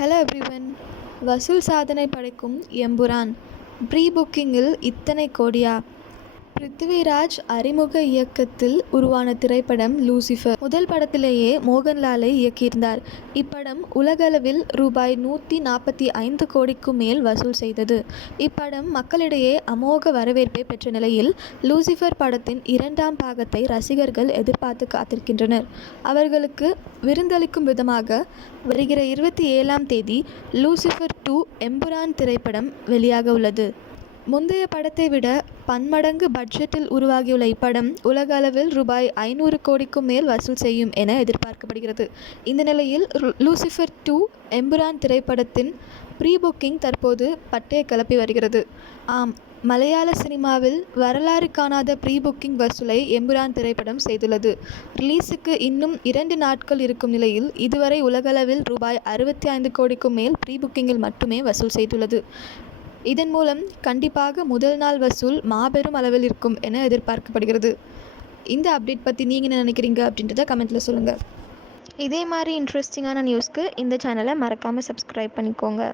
Hello everyone. வசூல் சாதனை படைக்கும் எம்புரான். ப்ரீ புக்கிங்கில் இத்தனை கோடியா? பிருத்திவிராஜ் அறிமுக இயக்கத்தில் உருவான திரைப்படம் லூசிஃபர். முதல் படத்திலேயே மோகன்லாலை இயக்கியிருந்தார். இப்படம் உலகளவில் ரூபாய் 145 கோடிக்கும் மேல் வசூல் செய்தது. இப்படம் மக்களிடையே அமோக வரவேற்பை பெற்ற நிலையில் லூசிஃபர் படத்தின் 2ஆம் பாகத்தை ரசிகர்கள் எதிர்பார்த்து காத்திருக்கின்றனர். அவர்களுக்கு விருந்தளிக்கும் விதமாக வருகிற 27ஆம் தேதி லூசிஃபர் 2 எம்புரான் திரைப்படம் வெளியாக உள்ளது. முந்தைய படத்தை விட பன்மடங்கு பட்ஜெட்டில் உருவாகியுள்ள இப்படம் உலக அளவில் ரூபாய் 500 கோடிக்கும் மேல் வசூல் செய்யும் என எதிர்பார்க்கப்படுகிறது. இந்த நிலையில் லூசிஃபர் 2 எம்புரான் திரைப்படத்தின் ப்ரீ புக்கிங் தற்போது பட்டையை கிளப்பி வருகிறது. ஆம், மலையாள சினிமாவில் வரலாறு காணாத ப்ரீ புக்கிங் வசூலை எம்புரான் திரைப்படம் செய்துள்ளது. ரிலீஸுக்கு இன்னும் 2 நாட்கள் இருக்கும் நிலையில் இதுவரை உலகளவில் ரூபாய் 65 கோடிக்கும் மேல் ப்ரீ புக்கிங்கில் மட்டுமே வசூல் செய்துள்ளது. இதன் மூலம் கண்டிப்பாக முதல் நாள் வசூல் மாபெரும் அளவில் இருக்கும் என எதிர்பார்க்கப்படுகிறது. இந்த அப்டேட் பற்றி நீங்கள் என்ன நினைக்கிறீங்க அப்படின்றத கமெண்ட்டில் சொல்லுங்கள். இதே மாதிரி இன்ட்ரெஸ்டிங்கான நியூஸ்க்கு இந்த சேனலை மறக்காமல் சப்ஸ்கிரைப் பண்ணிக்கோங்க.